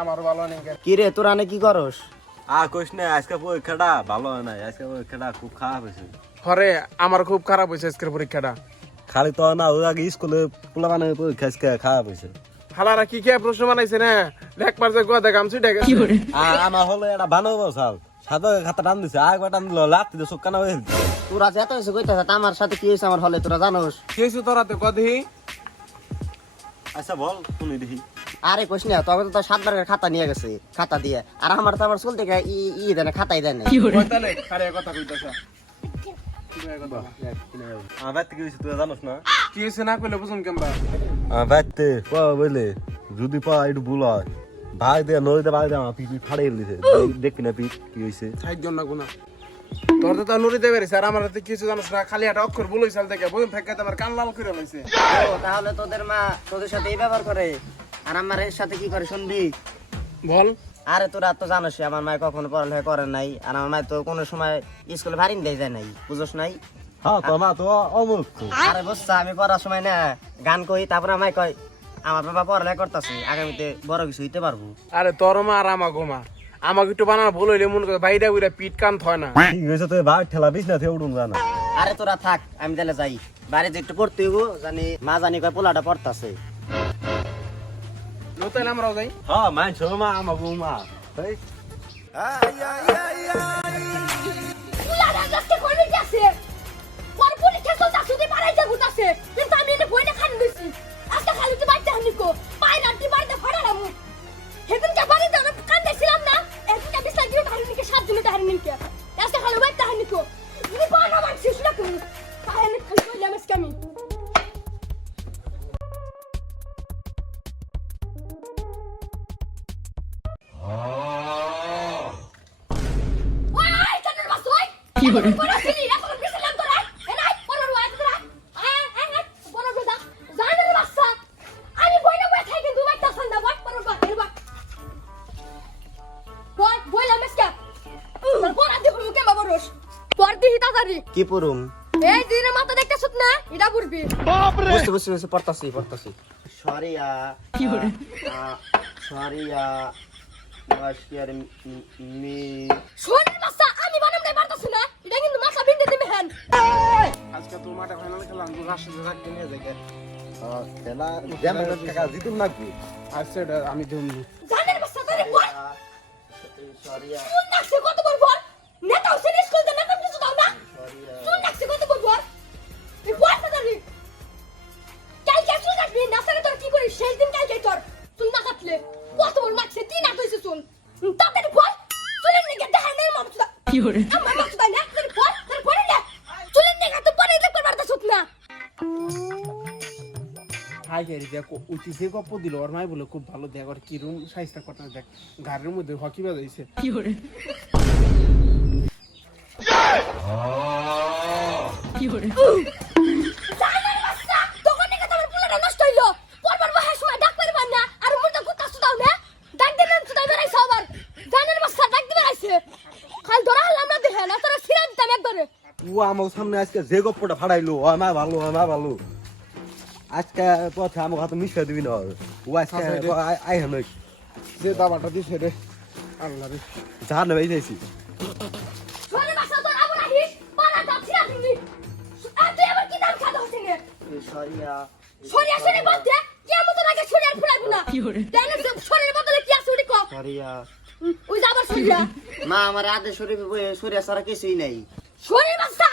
আমার ভালো নেই। কি রে তোরা নে কি করস? কইস না আজকে পরীক্ষাটা ভালো হয় নাই, আজকে পরীক্ষাটা খুব খারাপ হয়েছে। হরে আমার খুব খারাপ হয়েছে আজকের পরীক্ষাটা। খালি তো না, ওই আগে স্কুলে পোলা বানায় পরীক্ষা আজকে খারাপ হয়েছে। হালারা কি কে প্রশ্ন বানাইছে না, দেখবার যে গোয়া দেখাম ছুটে গেছে। আমার হলো এটা বানাবো সাল সাদা খাতা টান দিছে, আরেকবার টান দিল লাত দিয়ে চোখ কানা হয়ে গেছে। তোরা যে এত কিছু কইতাছ আমার সাথে কি হয়েছে আমার হলে তোরা জানোস? কিছু তোরাতে কদি আচ্ছা বল শুনি দেখি। আরে কইস না, তবে তো 7 বারের খাতা নিয়ে গেছে, খাতা দিয়ে। আর আমার তো আবার চলতে গিয়ে দেয় না, খাতাই দেয় না। কইতালে আরে কথা কইতাছ। আমার বাইতে কি হয়েছে তুই জানোস না? কি হইছে না কইলে বুঝুম কেমবা? আমার বাইতে বলে যদি পা একটু ভুল হয় ভাই দিয়ে নদীতে ভাই দিয়ে আমার পিঠ ফাড়িয়ে দিছে, দেখি না পিঠ কি হয়েছে। সাইড জন না গুনা তোর তো নুরিতে বেরিস, আর আমার হাতে কিছু জানোস না, খালি একটা অক্ষর ভুল হইছে থেকে বুঝুম ফেকাতে আমার কান লাল করে লইছে। ও তাহলে তোদের মা তোদের সাথে এই ব্যবহার করে, আর আমার এর সাথে কি করে শুনবি? বল আরে তোরা তো জানোস আমার মায় কখনো পড়ালেখা করে নাই, আর আমার মায় তো কোনো সময় স্কুলে ভারিন দেয় যায় নাই, বুঝোস নাই? হ্যাঁ তোমার তো অমুক। আরে বুঝছা আমি পড়ার সময় না গান কই, তারপরে আমায় কয় আমার বাবা পড়ালেখা করতেছে, আগামীতে বড় কিছু হইতে পারবো। আরে তোর মা আর আমা গোমা আমাকে একটু বানানো ভুল হইলে মনে করে বাইরে উইরা পিট কান থয় না। কি হয়েছে তুই ভাই ঠেলা দিস না, উঠুন জানা। আরে তোরা থাক, আমি তাহলে যাই বাড়িতে একটু পড়তে হইব, জানি মা জানি কয় পোলাটা পড়তাছে। তাইলে আমরাও যাই। হ্যাঁ মানছ মা আমার বৌমা পুলারা আজকে কই যাচ্ছে? কোন পরীক্ষা তো যাচ্ছে পারাই যা গুতাছে, কিন্তু আমি এনে বইটা খান দিছি। আজকে খালি তো বাইতে হানিকো পায়রাটি বাইতে ফাড়ালাম। হেদিন কা বাড়ি দাও কান দেখছিলাম না, এখন কা বিশ লাখ দিয়ে হারিনিকে 7 দিন তো হারিনিকে। আজকে খালি বাইতে হানিকো তুমি পানা মারছিস না তুমি পায়রানি খালি কইলাম আজকে আমি। ওই কানের বাস ওই কি করে পড়াছিলি এখন বিছলাম তোরা এ নাই পড়ার ওই তোরা পড়ার গোদা জানের বাচ্চা আমি বইনা বই খাই কিন্তু বাইতা সন্ধ্যা বাট পড়ার বাট এরবা বইলা মেসকা পড়া দেখো মুকে বাবরস পড় দিহি তাড়াতাড়ি কি পড়ুম? এই দিনে মাথা দেখতেছ না এটা পড়বি বুঝতে পড়তাছি। সরিয়া কি করে সরিয়া ওয়াশকিয়ার মি শোনের বাচ্চা আমি বানাম নাই পারতাছ না এটা কিন্তু মাথা বিন্দে দিবে হেন আজকে তোর মাঠে ফাইনাল খেলাম, তুই রাশিদে থাকতে নিয়ে যাই। খেলা যেমন টাকা জিতুম নাকি? আচ্ছা এটা আমি ধরবো। জানের বাচ্চা তোরে পড় সরিয়া তুই নাকছে কত বড় বড় নেতা হোসেন স্কুল দে নেতা কিছু দাও না তুই নাকছে কত বড় বড় এই বড় তাড়াতাড়ি কাল কে তুই কাটবি না সারে তোর কি করিস সেই দিন কাল কে তোর তুই না কাটলে কত বড় মারছে তুই না কইছিস শুন তাড়াতাড়ি পড় চলে নিগে দেখা নেই মামসুদা কি করে আমার মামসুদা না তাড়াতাড়ি পড় তাড়াতাড়ি পড়ে নে চলে নিগে তো পড়ে দেখতে পারতাছ না হাই হেরি দেখ উঠিছে গপ্প দিল, ওর মাই বলে খুব ভালো দেখ, আর কি রুম সাইজটা করতে দেখ ঘরের মধ্যে হকি বাজাইছে। কি করে জানের বাচ্চা তখন নিগে তোমার পুলাটা নষ্ট হইলো পরবার বহার সময় ডাক পারবার না আর মুরদা কুত্তা সুদাও না ডাক দিলেন সুদাই বেরাইছে আবার জানের বাচ্চা ডাক দিবে আইছে খাল ধরা হলাম না দেখে না তোরা ছিড়া দিতাম একবারে ও আমার সামনে আজকে যে গপ্পটা ফাড়াইলো আমার ভালো আজকে পথে আমার হাতে মিশে দিবি না। ও আজকে আই হান যে দাবাটা দিছে রে আল্লাহ রে। জান ভাই যাইছি জানের বাচ্চা তোর আবু রাহিস পালা দাও ছিড়া দিবি আর তুই আবার কি দাম খাদা হচ্ছে না সরিয়া সরিয়া সরে বলতে কিয়ামত আগে সরিয়া ফুরাইবো না কি করে দেন সরিয়ার বদলে কি আছে ওডি কো সরিয়া ওই যাবার সরিয়া মা আমার আদে শরীফে বই সরিয়া সারা কিছুই নাই। সরিয়া বাচ্চা